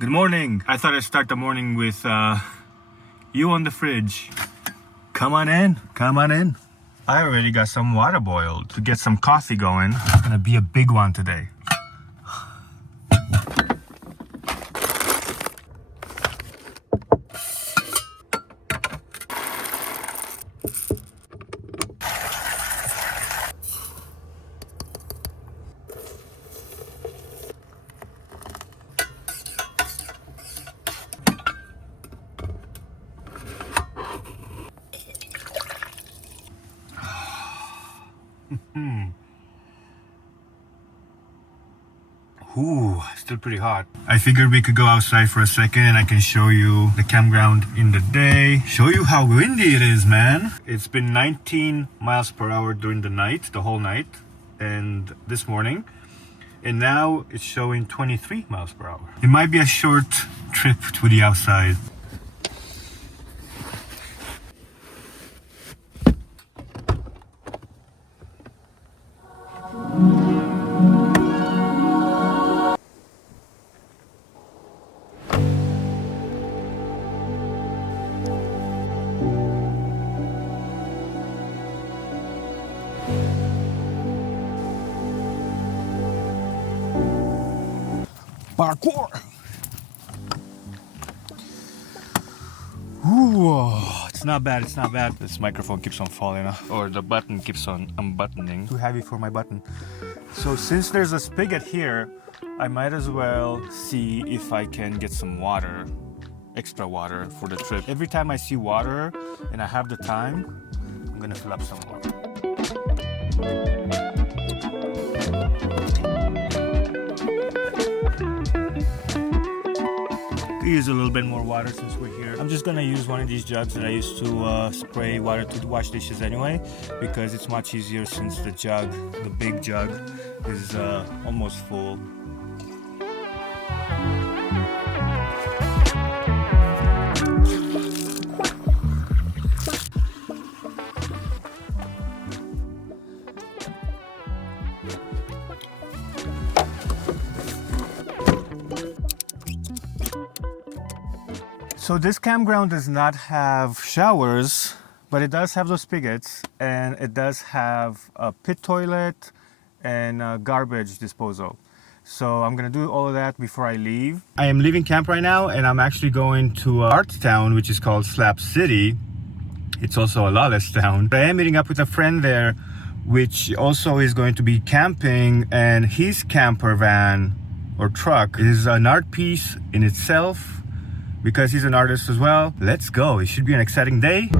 Good morning. I thought I'd start the morning with you on the fridge. Come on in. Come on in. I already got some water boiled to get some coffee going. It's gonna be a big one today. Ooh, still pretty hot. I figured we could go outside for a second and I can show you the campground in the day. Show you how windy it is, man. It's been 19 miles per hour during the night, the whole night, and this morning. And now it's showing 23 miles per hour. It might be a short trip to the outside. Parkour! Ooh, it's not bad, it's not bad. This microphone keeps on falling off, or the button keeps on unbuttoning. Too heavy for my button. So since there's a spigot here, I might as well see if I can get some water, extra water for the trip. Every time I see water and I have the time, I'm gonna fill up some water. Use a little bit more water since we're here. I'm just gonna use one of these jugs that I used to spray water to wash dishes anyway, because it's much easier since the jug, the big jug, is almost full. So this campground does not have showers, but it does have those spigots, and it does have a pit toilet and a garbage disposal. So I'm gonna do all of that before I leave. I am leaving camp right now, and I'm actually going to art town, which is called Slap City. It's also a Lawless town. I am meeting up with a friend there, which also is going to be camping, and his camper van or truck is an art piece in itself, because he's an artist as well. Let's go. It should be an exciting day.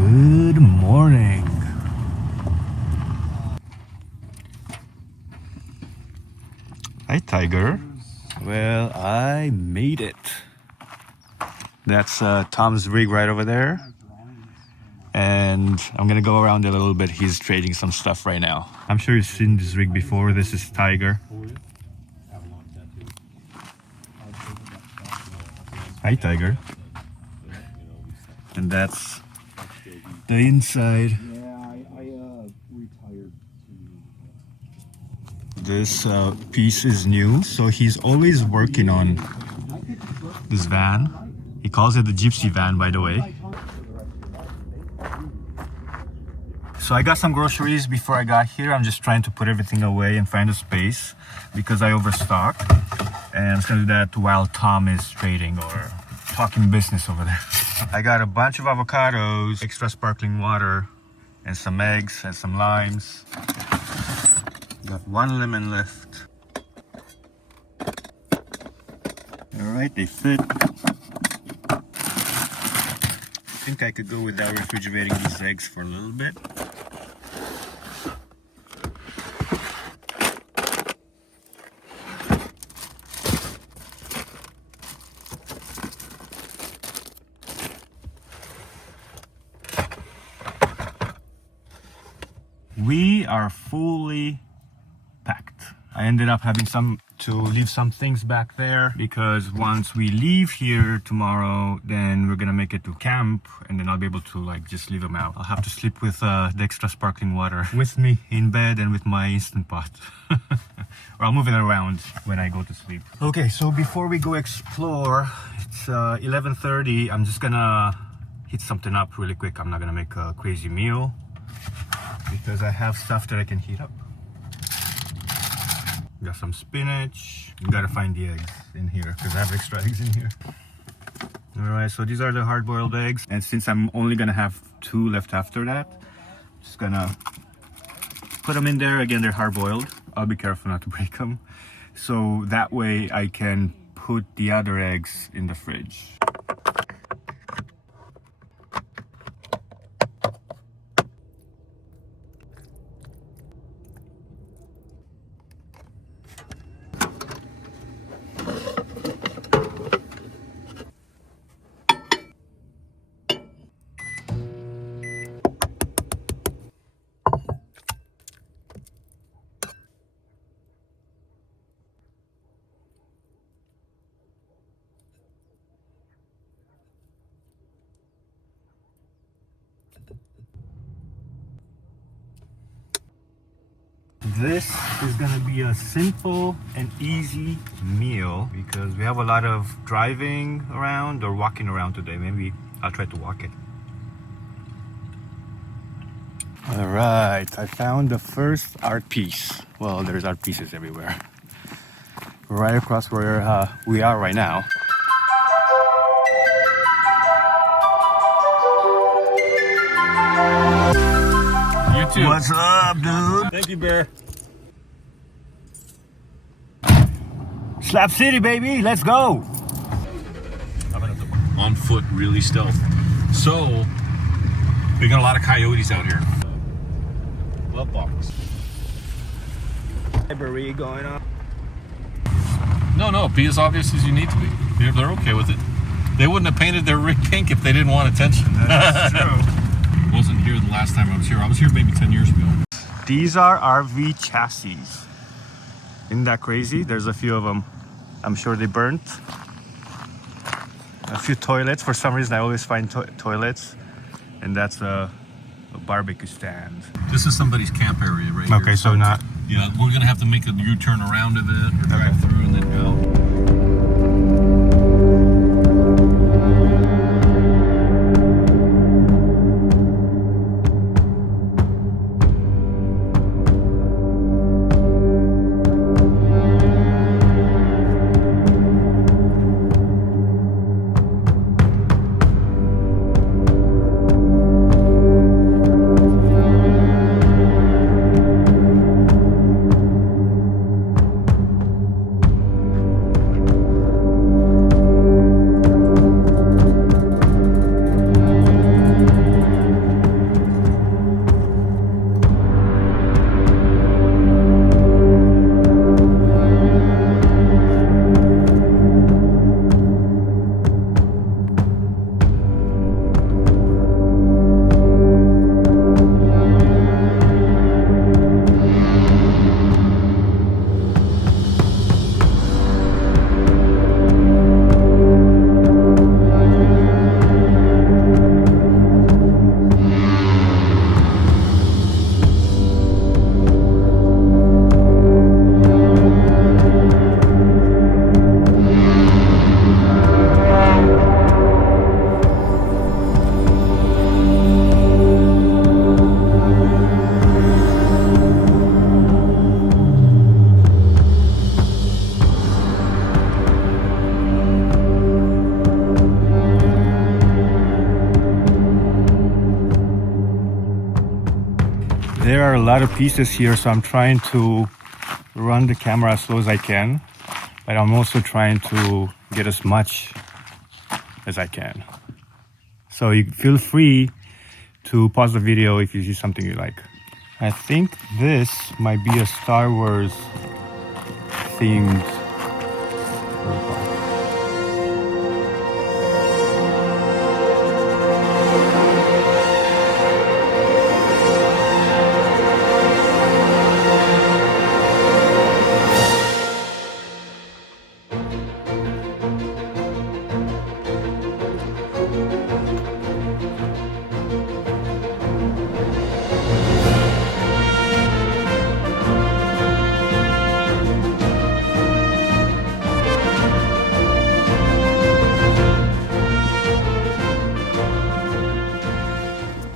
Good morning. Hi, Tiger. Well, I made it. That's Tom's rig right over there. And I'm gonna go around it a little bit. He's trading some stuff right now. I'm sure you've seen this rig before. This is Tiger. Hi, Tiger. And that's the inside. This piece is new, so he's always working on this van. He calls it the gypsy van, by the way. So I got some groceries before I got here. I'm just trying to put everything away and find a space because I overstocked. And I'm gonna do that while Tom is trading or talking business over there. I got a bunch of avocados, extra sparkling water, and some eggs and some limes. Got one lemon left. All right, they fit. I think I could go without refrigerating these eggs for a little bit. We are fully packed. I ended up having to leave some things back there because once we leave here tomorrow, then we're gonna make it to camp, and then I'll be able to like just leave them out. I'll have to sleep with the extra sparkling water with me in bed and with my Instant Pot. Or I'll move it around when I go to sleep. Okay, so before we go explore, it's 11:30. I'm just gonna heat something up really quick. I'm not gonna make a crazy meal because I have stuff that I can heat up. Got some spinach. You gotta find the eggs in here because I have extra eggs in here. Alright, so these are the hard-boiled eggs, and since I'm only gonna have 2 left after that, I'm just gonna put them in there. Again, they're hard-boiled. I'll be careful not to break them, so that way I can put the other eggs in the fridge. This is gonna be a simple and easy meal because we have a lot of driving around or walking around today. Maybe I'll try to walk it. All right, I found the first art piece. Well, there's art pieces everywhere. Right across where we are right now. You too. What's up, dude? Thank you, Bear. Slap City, baby, let's go. On foot, really stealth. So, we got a lot of coyotes out here. Love box. Library going on. No, be as obvious as you need to be. They're okay with it. They wouldn't have painted their rig pink if they didn't want attention. That's true. I wasn't here the last time I was here. I was here maybe 10 years ago. These are RV chassis. Isn't that crazy? There's a few of them. I'm sure they burnt. A few toilets. For some reason, I always find toilets. And that's a barbecue stand. This is somebody's camp area right here. Okay, so not... Yeah, we're going to have to make a U-turn around of it, or drive through and then go. There are a lot of pieces here, so I'm trying to run the camera as slow as I can, but I'm also trying to get as much as I can. So you feel free to pause the video if you see something you like. I think this might be a Star Wars themed.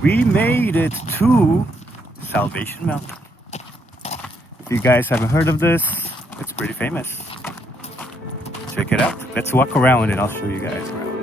We made it to Salvation Mountain. If you guys haven't heard of this, it's pretty famous. Check it out. Let's walk around and I'll show you guys around.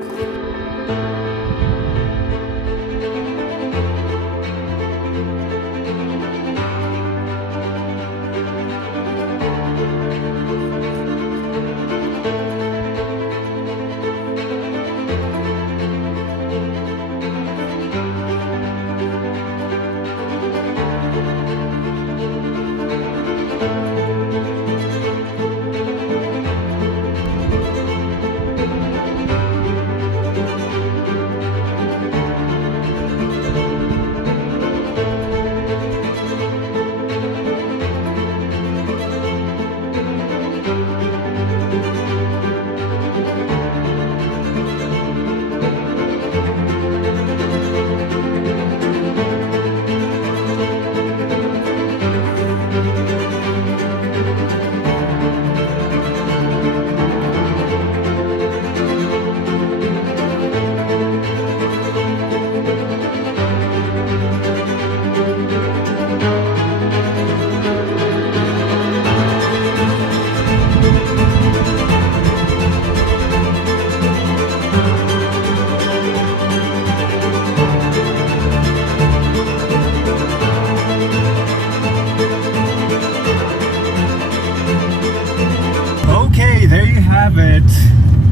There you have it,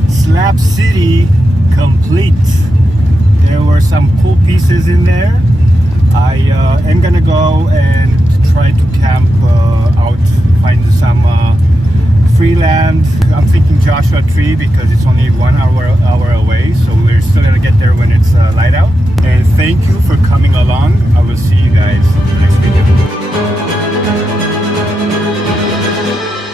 Slab City complete. There were some cool pieces in there. I am gonna go and try to camp out, find some free land. I'm thinking Joshua Tree because it's only 1 hour away, so we're still gonna get there when it's light out. And thank you for coming along. I will see you guys next video.